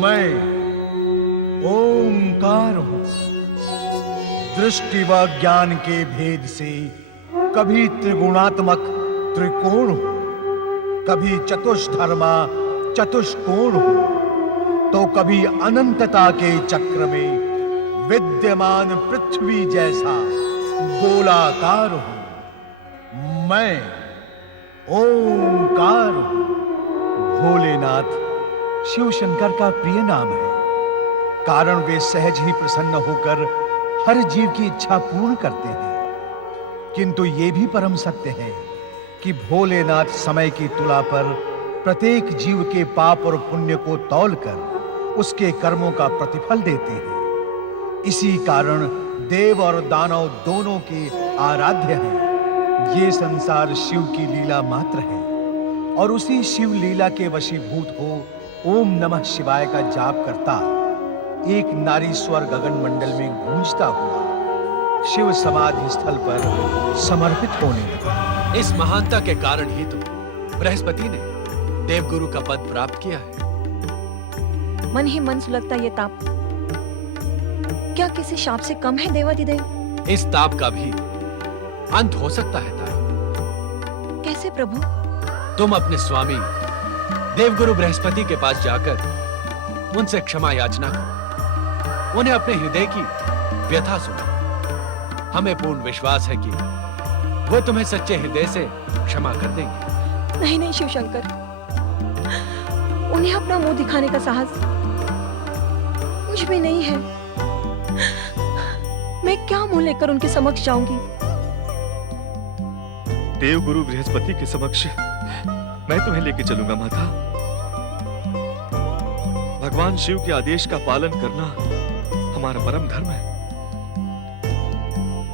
मैं ओंकार हूं। दृष्टि व ज्ञान के भेद से कभी त्रिगुणात्मक त्रिकोण हूं, कभी चतुष्धर्मा चतुष्कोण हूं, तो कभी अनंतता के चक्र में विद्यमान पृथ्वी जैसा गोलाकार हूं। मैं ओंकार हूं। भोलेनाथ शिव शंकर का प्रिय नाम है, कारण वे सहज ही प्रसन्न होकर हर जीव की इच्छा पूर्ण करते हैं। किंतु ये भी परम सत्य है कि भोलेनाथ समय की तुला पर प्रत्येक जीव के पाप और पुण्य को तौलकर उसके कर्मों का प्रतिफल देते हैं। इसी कारण देव और दानव दोनों के आराध्य हैं। ये संसार शिव की लीला मात्र है और उसी शिव लीला के वशीभूत हो ओम नमः शिवाय का जाप करता एक नारी स्वर गगन मंडल में गूंजता हुआ शिव समाधि स्थल पर समर्पित होने लगा। इस महानता के कारण ही तो बृहस्पति ने देवगुरु का पद प्राप्त किया है। मन ही मन सुलगता ये ताप क्या किसी शाप से कम है देवाधिदेव? इस ताप का भी अंत हो सकता है तारा। कैसे प्रभु? तुम अपने स्वामी देवगुरु बृहस्पति के पास जाकर उनसे क्षमा याचना करो। उन्हें अपने हृदय की व्यथा सुनो। हमें पूर्ण विश्वास है कि वो तुम्हें सच्चे हृदय से क्षमा कर देंगे। नहीं नहीं शिव शंकर, उन्हें अपना मुंह दिखाने का साहस मुझ में नहीं है। मैं क्या मुंह लेकर उनके समक्ष जाऊंगी? देवगुरु बृहस्पति के समक्ष मैं तुम्हें लेके चलूंगा माता। भगवान शिव के आदेश का पालन करना हमारा परम धर्म है।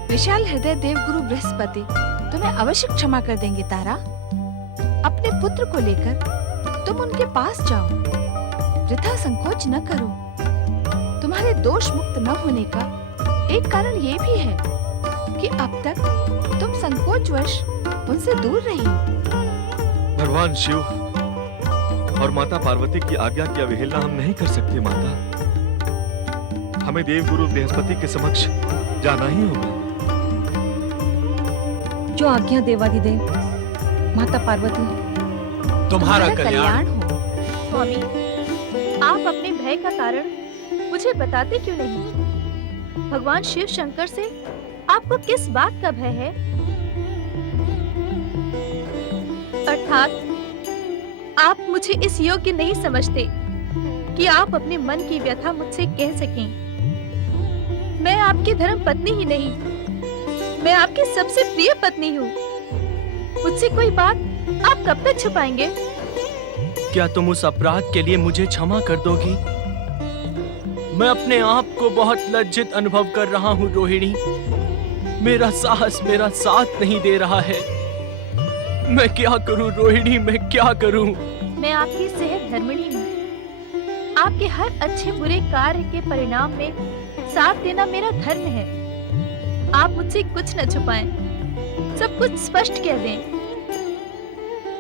विशाल हृदय देवगुरु बृहस्पति तुम्हें अवश्य क्षमा कर देंगे तारा। अपने पुत्र को लेकर तुम उनके पास जाओ, वृथा संकोच न करो। तुम्हारे दोष मुक्त न होने का एक कारण ये भी है कि अब तक तुम संकोचवश उनसे दूर रही। भगवान शिव और माता पार्वती की आज्ञा की अवहेलना हम नहीं कर सकते माता। हमें देवगुरु बृहस्पति के समक्ष जाना ही होगा। जो आज्ञा देवाधिदेव। माता पार्वती, तुम्हारा कल्याण हो। स्वामी, आप अपने भय का कारण मुझे बताते क्यों नहीं? भगवान शिव शंकर से आपको किस बात का भय है? अर्थात आप मुझे इस योग्य नहीं समझते कि आप अपने मन की व्यथा मुझसे कह सकें। मैं आपकी धर्म पत्नी ही नहीं, मैं आपकी सबसे प्रिय पत्नी हूँ। मुझसे कोई बात आप कब तक छुपाएंगे? क्या तुम उस अपराध के लिए मुझे क्षमा कर दोगी? मैं अपने आप को बहुत लज्जित अनुभव कर रहा हूँ रोहिणी। मेरा साहस मेरा साथ नहीं दे रहा है। मैं क्या करूँ रोहिणी, मैं क्या करूँ? मैं आपकी सेहत धर्मिणी हूँ। आपके हर अच्छे बुरे कार्य के परिणाम में साथ देना मेरा धर्म है। आप मुझसे कुछ न छुपाएं, सब कुछ स्पष्ट कह दें।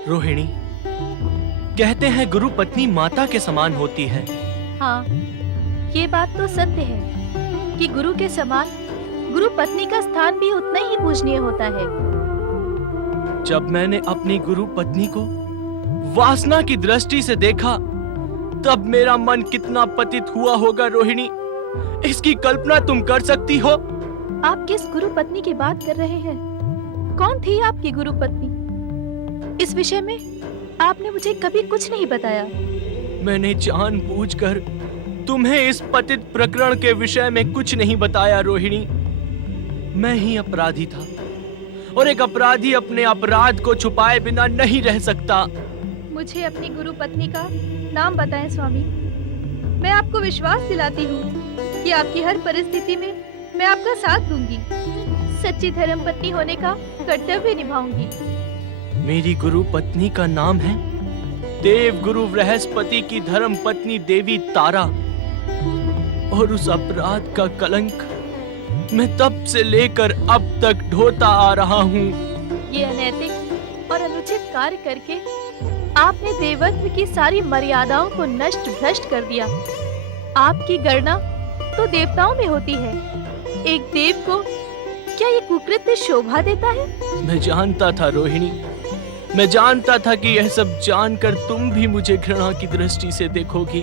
रोहिणी, कहते हैं गुरु पत्नी माता के समान होती है। हाँ, ये बात तो सत्य है कि गुरु के समान गुरु पत्नी का स्थान भी उतना ही पूजनीय होता है। जब मैंने अपनी गुरु पत्नी को वासना की दृष्टि से देखा, तब मेरा मन कितना पतित हुआ होगा रोहिणी, इसकी कल्पना तुम कर सकती हो? आप किस गुरु पत्नी की बात कर रहे हैं? कौन थी आपकी गुरु पत्नी? इस विषय में आपने मुझे कभी कुछ नहीं बताया। मैंने जानबूझकर तुम्हें इस पतित प्रकरण के विषय में कुछ नहीं बताया रोहिणी। मैं ही अपराधी था और एक अपराधी अपने अपराध को छुपाए बिना नहीं रह सकता। मुझे अपनी गुरु पत्नी का नाम बताएं स्वामी। मैं आपको विश्वास दिलाती हूँ कि आपकी हर परिस्थिति में मैं आपका साथ दूंगी। सच्ची धर्म पत्नी होने का कर्तव्य निभाऊंगी। मेरी गुरु पत्नी का नाम है देव गुरु बृहस्पति की धर्म पत्नी देवी तारा। और उस अपराध का कलंक मैं तब से लेकर अब तक ढोता आ रहा हूँ। ये अनैतिक और अनुचित कार्य करके आपने देवत्व की सारी मर्यादाओं को नष्ट भ्रष्ट कर दिया। आपकी गणना तो देवताओं में होती है। एक देव को क्या ये कुकृत्य शोभा देता है? मैं जानता था रोहिणी, मैं जानता था कि यह सब जानकर तुम भी मुझे घृणा की दृष्टि से देखोगी,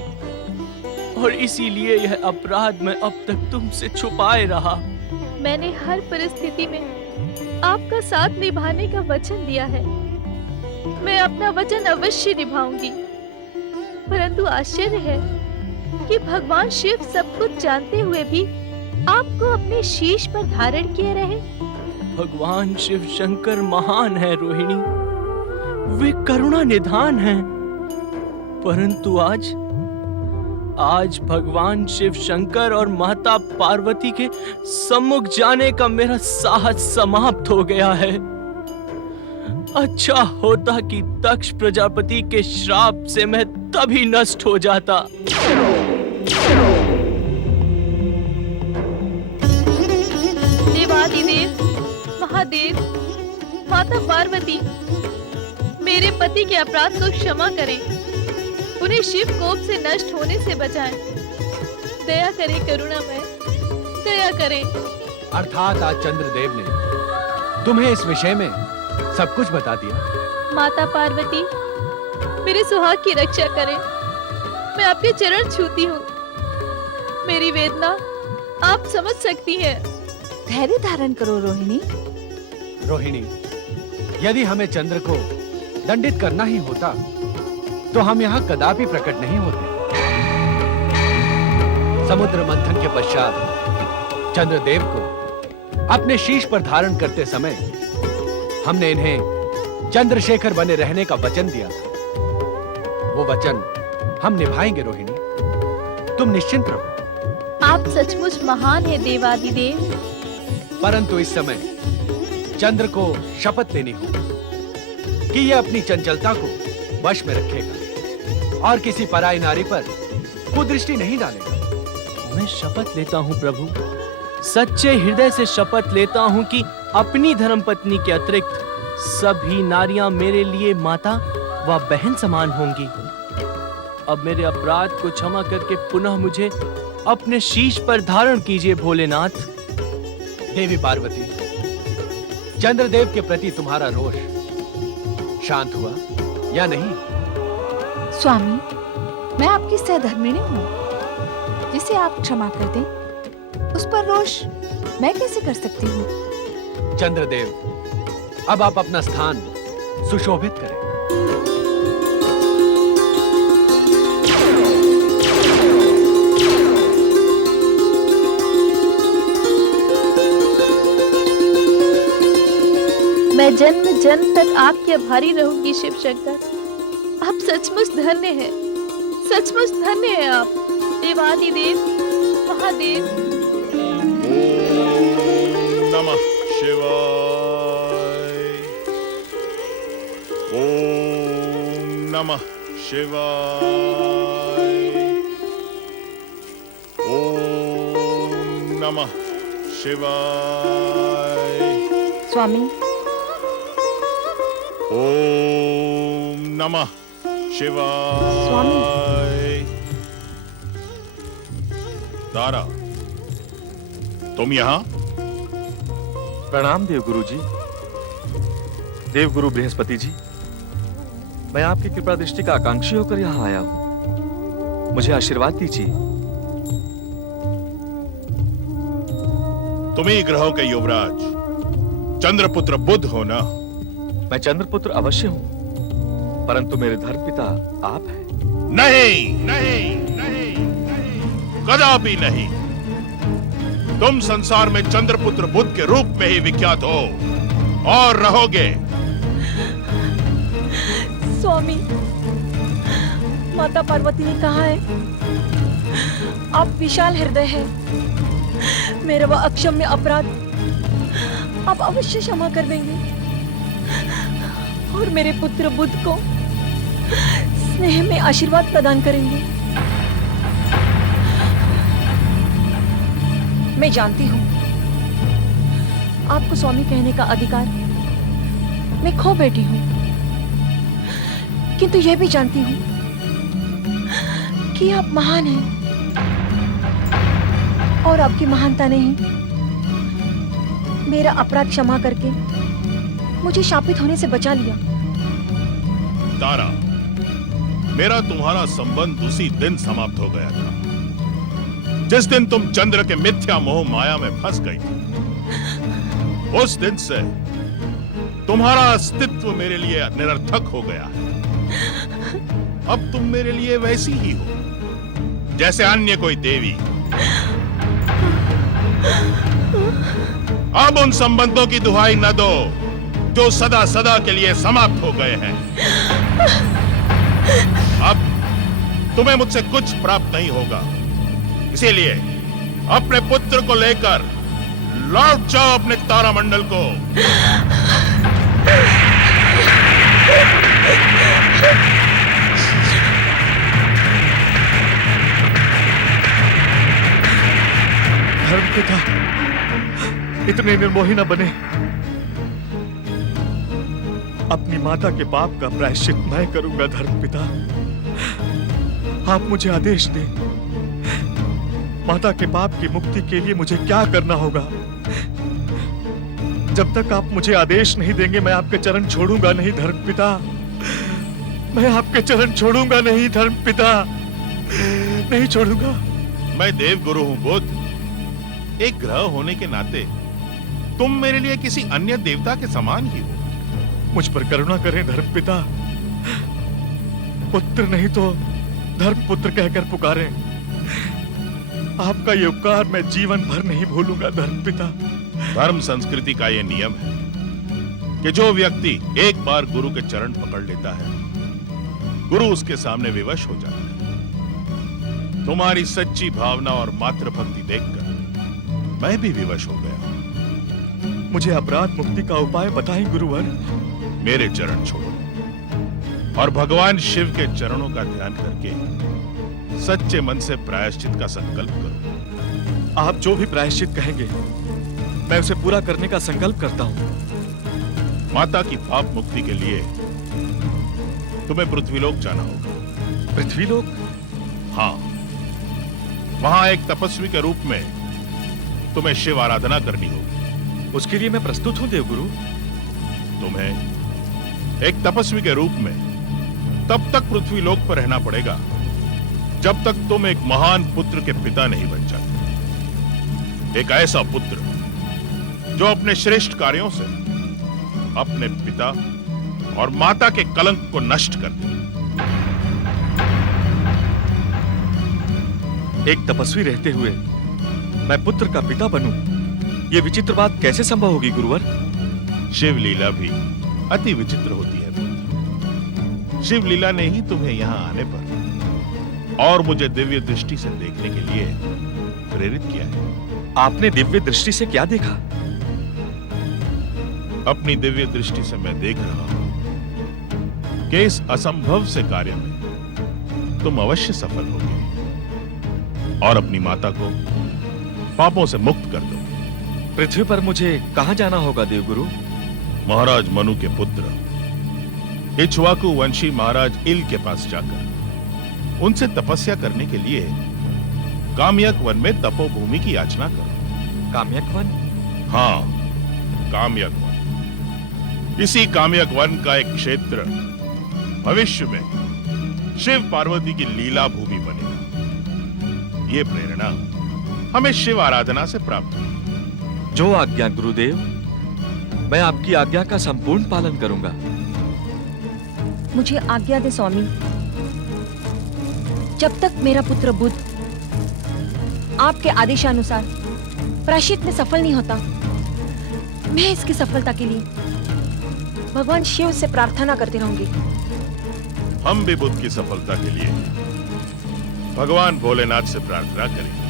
और इसीलिए यह अपराध मैं अब तक तुमसे छुपाए रहा। मैंने हर परिस्थिति में आपका साथ निभाने का वचन दिया है। मैं अपना वचन अवश्य निभाऊंगी। परंतु आश्चर्य है कि भगवान शिव सब कुछ जानते हुए भी आपको अपने शीश पर धारण किए रहे। भगवान शिव शंकर महान है रोहिणी, वे करुणा निधान हैं। परंतु आज भगवान शिव शंकर और माता पार्वती के सम्मुख जाने का मेरा साहस समाप्त हो गया है। अच्छा होता कि दक्ष प्रजापति के श्राप से मैं तभी नष्ट हो जाता। देवादिदेव, महादेव, माता पार्वती, मेरे पति के अपराध को क्षमा करें। उन्हें शिव कोप से नष्ट होने से बचाएं। दया करें करुणामय, दया करें। अर्थात आज चंद्रदेव ने तुम्हें इस विषय में सब कुछ बता दिया। माता पार्वती, मेरे सुहाग की रक्षा करें। मैं आपके चरण छूती हूँ। मेरी वेदना आप समझ सकती हैं। धैर्य धारण करो रोहिणी। रोहिणी, यदि हमें चंद्र को दंडित करना ही होता तो हम यहाँ कदापि प्रकट नहीं होते। समुद्र मंथन के पश्चात चंद्रदेव को अपने शीश पर धारण करते समय हमने इन्हें चंद्रशेखर बने रहने का वचन दिया था। वो वचन हम निभाएंगे रोहिणी, तुम निश्चिंत रहो। आप सचमुच महान है देवादिदेव। परंतु इस समय चंद्र को शपथ लेनी होगी कि यह अपनी चंचलता को वश में रखेगा और किसी पराई नारी पर कुदृष्टि नहीं डालेगा। मैं शपथ लेता हूँ प्रभु, सच्चे हृदय से शपथ लेता हूँ कि अपनी धर्मपत्नी के अतिरिक्त सभी नारियां मेरे लिए माता व बहन समान होंगी। अब मेरे अपराध को क्षमा करके पुनः मुझे अपने शीश पर धारण कीजिए भोलेनाथ। देवी पार्वती, चंद्रदेव के प्रति तुम्हारा रोष शांत हुआ या नहीं? स्वामी, मैं आपकी सहधर्मिणी हूँ। जिसे आप क्षमा कर दें, उस पर रोष मैं कैसे कर सकती हूँ? चंद्रदेव, अब आप अपना स्थान सुशोभित करें। मैं जन्म जन्म तक आपके आभारी रहूंगी शिव शंकर। आप सचमुच धन्य हैं, सचमुच धन्य हैं आप देवादिदेव, महादेव। ओम नमः शिवाय। ओम नमः शिवाय। ओम नमः शिवाय। स्वामी, ओम नमः शिवाय। तारा, तुम यहाँ? प्रणाम देवगुरु जी। देवगुरु बृहस्पति जी, मैं आपकी कृपा दृष्टि का आकांक्षी होकर यहाँ आया हूँ। मुझे आशीर्वाद दीजिए। तुम्ही ग्रहों के युवराज चंद्रपुत्र बुध हो ना? मैं चंद्रपुत्र अवश्य हूँ, परंतु मेरे धर्मपिता आप हैं। नहीं, नहीं, नहीं, नहीं, कदापि नहीं। तुम संसार में चंद्रपुत्र बुध के रूप में ही विख्यात हो और रहोगे। स्वामी, माता पार्वती ने कहा है आप विशाल हृदय है। मेरा वह अक्षम्य अपराध आप अवश्य क्षमा कर देंगे और मेरे पुत्र बुध को स्नेह में आशीर्वाद प्रदान करेंगे। मैं जानती हूँ आपको स्वामी कहने का अधिकार मैं खो बैठी हूँ, किंतु यह भी जानती हूँ कि आप महान हैं और आपकी महानता ने ही मेरा अपराध क्षमा करके मुझे शापित होने से बचा लिया। तारा, मेरा तुम्हारा संबंध उसी दिन समाप्त हो गया था जिस दिन तुम चंद्र के मिथ्या मोह माया में फंस गई थी। उस दिन से तुम्हारा अस्तित्व मेरे लिए निरर्थक हो गया है। अब तुम मेरे लिए वैसी ही हो जैसे अन्य कोई देवी। अब उन संबंधों की दुहाई न दो जो सदा सदा के लिए समाप्त हो गए हैं। अब तुम्हें मुझसे कुछ प्राप्त नहीं होगा, इसीलिए अपने पुत्र को लेकर लौट जाओ अपने तारामंडल को। धर्मपिता, इतने निर्मोही न बने। अपनी माता के पाप का प्रायश्चित मैं करूंगा धर्मपिता। आप मुझे आदेश दें। माता के पाप की मुक्ति के लिए मुझे क्या करना होगा? जब तक आप मुझे आदेश नहीं देंगे मैं आपके चरण छोड़ूंगा नहीं धर्मपिता। मैं आपके चरण छोड़ूंगा नहीं धर्मपिता, नहीं छोड़ूंगा। मैं देवगुरु हूं बुद्ध। एक ग्रह होने के नाते तुम मेरे लिए किसी अन्य देवता के समान ही हो। मुझ पर करुणा करें धर्मपिता। पुत्र नहीं तो धर्मपुत्र कहकर पुकारें। आपका ये उपकार मैं जीवन भर नहीं भूलूंगा धर्मपिता। धर्म संस्कृति का यह नियम है कि जो व्यक्ति एक बार गुरु के चरण पकड़ लेता है, गुरु उसके सामने विवश हो जाता है। तुम्हारी सच्ची भावना और मातृभक्ति देखकर मैं भी विवश हो गया। मुझे अपराध मुक्ति का उपाय बताएं गुरुवर। मेरे चरण छोड़ो और भगवान शिव के चरणों का ध्यान करके सच्चे मन से प्रायश्चित का संकल्प करो। आप जो भी प्रायश्चित कहेंगे मैं उसे पूरा करने का संकल्प करता हूं। माता की पाप मुक्ति के लिए तुम्हें पृथ्वीलोक जाना होगा। पृथ्वीलोक? हाँ, वहां एक तपस्वी के रूप में तुम्हें शिव आराधना करनी होगी। उसके लिए मैं प्रस्तुत हूं देवगुरु। तुम्हें एक तपस्वी के रूप में तब तक पृथ्वीलोक पर रहना पड़ेगा जब तक तुम एक महान पुत्र के पिता नहीं बन जाते। एक ऐसा पुत्र जो अपने श्रेष्ठ कार्यों से अपने पिता और माता के कलंक को नष्ट कर दे। एक तपस्वी रहते हुए मैं पुत्र का पिता बनूं, यह विचित्र बात कैसे संभव होगी गुरुवर? शिव लीला भी अति विचित्र होती है पुत्र। शिव लीला ने ही तुम्हें यहां आने पर और मुझे दिव्य दृष्टि से देखने के लिए प्रेरित किया है। आपने दिव्य दृष्टि से क्या देखा? अपनी दिव्य दृष्टि से मैं देख रहा हूं कि इस असंभव से कार्य में तुम अवश्य सफल होगे और अपनी माता को पापों से मुक्त कर दो। पृथ्वी पर मुझे कहां जाना होगा देवगुरु? महाराज मनु के पुत्र इक्ष्वाकु वंशी महाराज इल के पास जाकर उनसे तपस्या करने के लिए काम्यक वन में तपोभूमि की याचना करो। काम्यक वन? हाँ, काम्यक वन। इसी काम्यक वन का एक क्षेत्र भविष्य में शिव पार्वती की लीला भूमि बनेगा। ये प्रेरणा हमें शिव आराधना से प्राप्त हुई। जो आज्ञा गुरुदेव, मैं आपकी आज्ञा का संपूर्ण पालन करूंगा। मुझे आज्ञा दे स्वामी। जब तक मेरा पुत्र बुद्ध आपके आदेशानुसार प्रायश्चित में सफल नहीं होता, मैं इसकी सफलता के लिए भगवान शिव से प्रार्थना करती रहूंगी। हम भी बुद्ध की सफलता के लिए भगवान भोलेनाथ से प्रार्थना करेंगे।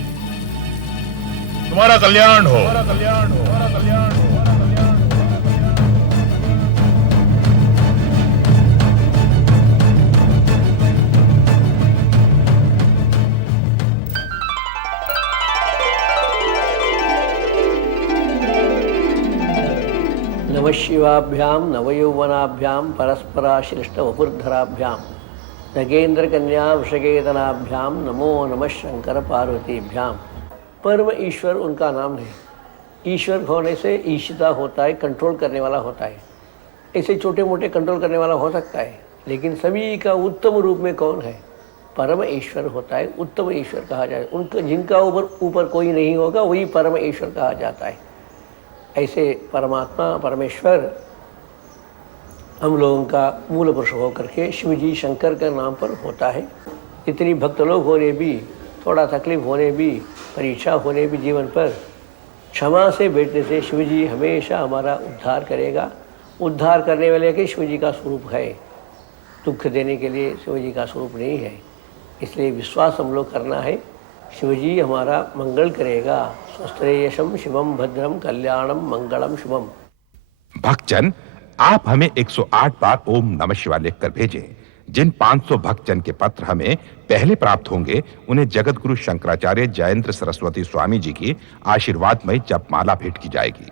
तुम्हारा कल्याण हो। तुम्हारा कल्याण हो। तुम्हारा कल्याण हो। नमशिवाभ्याम नवयौवनाभ्याम परस्पराश्लिष्ट वपुर्धराभ्याम नगेंद्र कन्या वृषकेतनाभ्याम नमो नमः शंकर पार्वतीभ्याम। परम ईश्वर उनका नाम है। ईश्वर होने से ईशिता होता है, कंट्रोल करने वाला होता है। ऐसे छोटे मोटे कंट्रोल करने वाला हो सकता है, लेकिन सभी का उत्तम रूप में कौन है? परम ईश्वर होता है, उत्तम ईश्वर कहा जाए। उनका जिनका ऊपर कोई नहीं होगा वही परम ईश्वर कहा जाता है। ऐसे परमात्मा परमेश्वर हम लोगों का मूल पुरुष होकर के शिव जी शंकर के नाम पर होता है। इतनी भक्त लोग होने भी, थोड़ा तकलीफ होने भी, परीक्षा होने भी जीवन पर, क्षमा से बैठने से शिव जी हमेशा हमारा उद्धार करेगा। उद्धार करने वाले के शिव जी का स्वरूप है, दुख देने के लिए शिव जी का स्वरूप नहीं है। इसलिए विश्वास हम लोग करना है, शिव जी हमारा मंगल करेगा। स्वस्थेयशम शिवम भद्रम कल्याणम मंगलम शुभम। भक्तजन, आप हमें 108 बार ओम नमः शिवाय लिखकर भेजें। जिन 500 भक्तजन के पत्र हमें पहले प्राप्त होंगे, उन्हें जगत गुरु शंकराचार्य जयेंद्र सरस्वती स्वामी जी की आशीर्वादमय जपमाला भेंट की जाएगी।